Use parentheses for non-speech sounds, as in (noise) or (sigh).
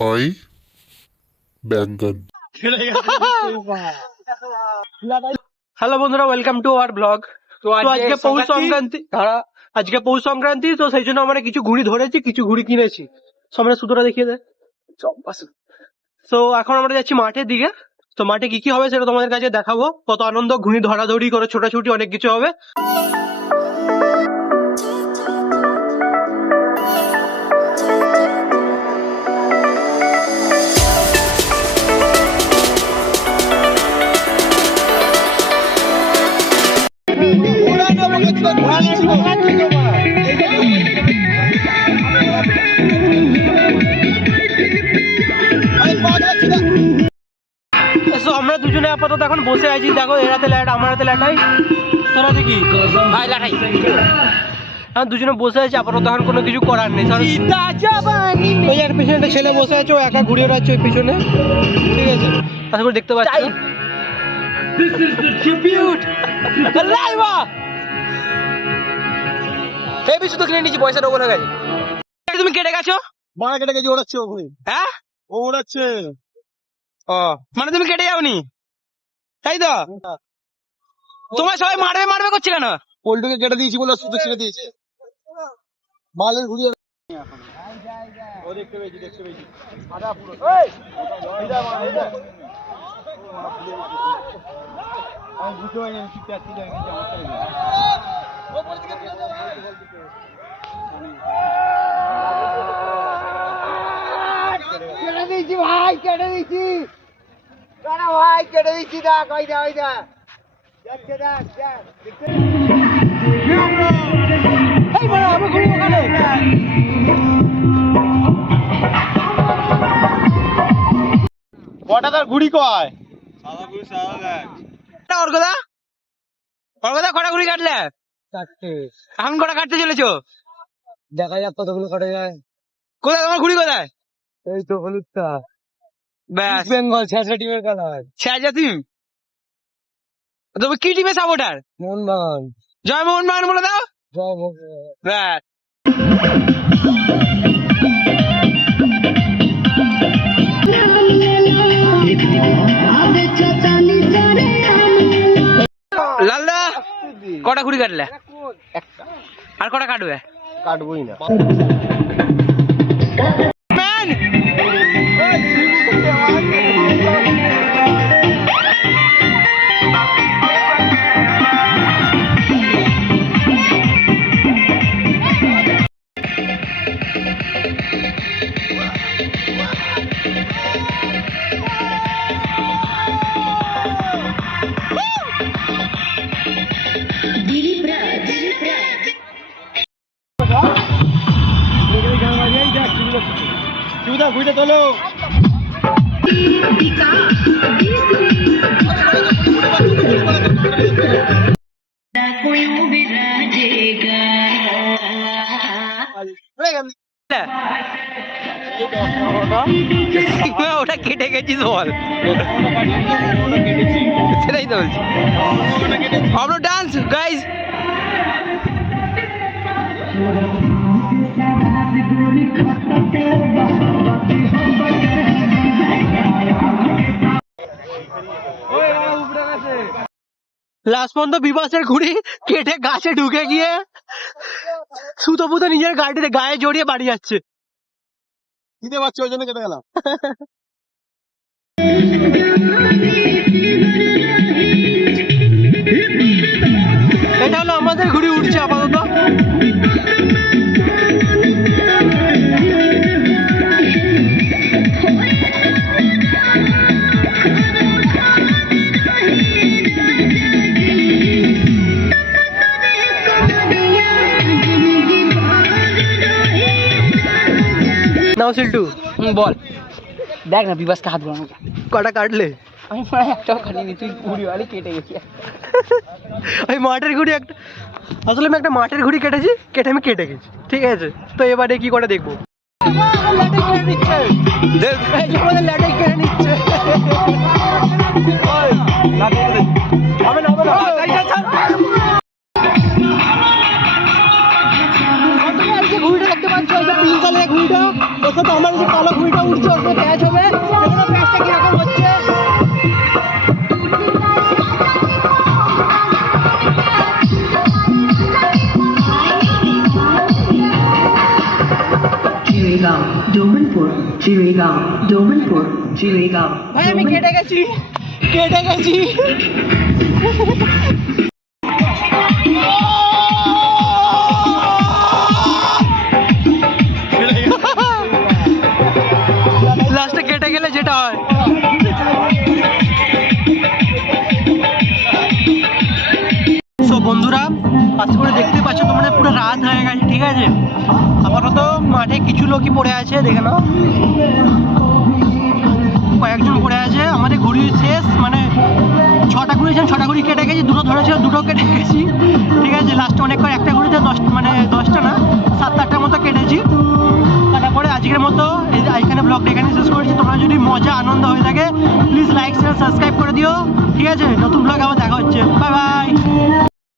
I Bangan. Hello বন্ধুরা welcome to our blog তো আজকে পৌষ সংক্রান্তি আজকে পৌষ সংক্রান্তি তো সেই জন্য আমরা কিছু ঘুড়ি ধরেছি কিছু ঘুড়ি কিনেছি। সামনে সুতোটা দেখিয়ে দে। তো এখন আমরা যাচ্ছি মাঠের দিকে। তো মাঠে কি কি হবে সেটা তোমাদের কাছে দেখাবো। কত আনন্দ ঘুড়ি ধরাধরি করে ছোটাছুটি অনেক কিছু হবে। আপাতত এখন বসে আছি। দেখো এর হাতে ল্যাট আমার হাতে ল্যাটাই তোরা দেখি ভাই এখন দুজনে বসে আছি আপাতত এখন কোনো কিছু করার নেই। কারণ ওই আর পিছনে একটা ছেলে বসে আছে ও একা ঘুরিয়ে বেড়াচ্ছে ওই পিছনে। ঠিক আছে? আশা করি দেখতে পাচ্ছি। ট্রিবিউট লাইভা এই বিশু তো কিনে নিয়েছি পয়সা ডবল হয়ে গেছে তুমি কেটে গেছো? মারা কেটে গেছে ওড়াচ্ছে ওখানে। হ্যাঁ? ও ওড়াচ্ছে। ও মানে তুমি কেটে যাওনি? তাই তো? তোমার সবাই মারবে মারবে করছে কেন? পোল্টুকে কেটে দিয়েছি বলে শুধু ছেড়ে দিয়েছে। মালের ঘুরিয়ে ও দেখতে পেয়েছি দেখতে পেয়েছি আদা পুরো এই এইটা মা এইটা আমি বুঝতে পারিনি আমি ঠিক আছে ঠিক আছে আমার সাথে ও পরিষ্কার কেটে দিয়েছি ভাই কেটে দিয়েছি কেন ভাই কেটে দিয়েছি দেখ ওই দেখ ওই দেখ যাচ্ছে দেখ দেখ এই বড় আমি ঘুরি কটা তার ঘুড়ি কয় অর্গদা অর্গদা কটা কাটলে? চারটে। এখন কটা কাটতে চলেছো? দেখা যাক কতগুলো কাটা যায়। কোথায়? তোমার ঘুড়ি কোথায়? এই তো হলুদটা। ব্যাস। বেঙ্গল ছেঁচড়া টিমের কালার ছেড়ে তুমি তুমি কি টিমে সাপোর্টার মোহনবাগান। জয় মোহন বাগান বলে দাও। জয় ব্যাস। লালদা কটা ঘুড়ি কাটলে? আর কটা কাটবে? কাটবই না। চিবুদা ঘুড়িটা তোলো। ওটা কেটে গেছিস বল। সেটাই তো বলছি। আমরা ডান্স গাইজ লাস্ট পর্যন্ত বিবাসের ঘুড়ি কেটে গাছে ঢুকে গিয়ে সুতো পুতো নিজের গাড়িতে গায়ে জড়িয়ে বাড়ি যাচ্ছে। দিতে পারছি ওই জন্য কেটে গেলাম। (laughs) নাও সিল্টু। বল। দেখ না বিবাসকে হাত বানাবো কটা কাটলে? আমি মনে একটাও কাটিনি তুই ঘুড়ি বালি কেটে গেছি আমি মাঠের ঘুড়ি একটা আসলে আমি একটা মাঠের ঘুড়ি কেটেছি কেটে আমি কেটে গেছি। ঠিক আছে? তো এবারে কি করে দেখব? আমাদের ল্যাটাই কেটে নিচ্ছে। ওর সাথে আমার যে কালো ঘুড়িটা উঠছে ওর প্যাচ হবে। দেখো প্যাচটা কীরকম হচ্ছে? ভাই আমি কেটে গেছি কেটে গেছি। রাত হয়ে গেছে, ঠিক আছে? আপাতত মাঠে কিছু লোকই পড়ে আছে, দেখে নাও। কয়েকজন পড়ে আছে, আমাদের ঘুড়ি শেষ মানে ছটা ঘুড়ি ছিল, ছটা ঘুড়ি কেটে গেছি, দুটো ধরেছিল, দুটো কেটে গেছি। ঠিক আছে লাস্টে অনেক করে একটা ঘুড়িতে দশ মানে দশটা না সাত আটটার মতো কেটেছি। তারপরে আজকের মতো এই যে ব্লগটা এখানে শেষ করেছি। তোমরা যদি মজা, আনন্দ হয়ে থাকে প্লিজ লাইক শেয়ার সাবস্ক্রাইব করে দিও। ঠিক আছে, নতুন ব্লগ আবার দেখা হচ্ছে। Bye bye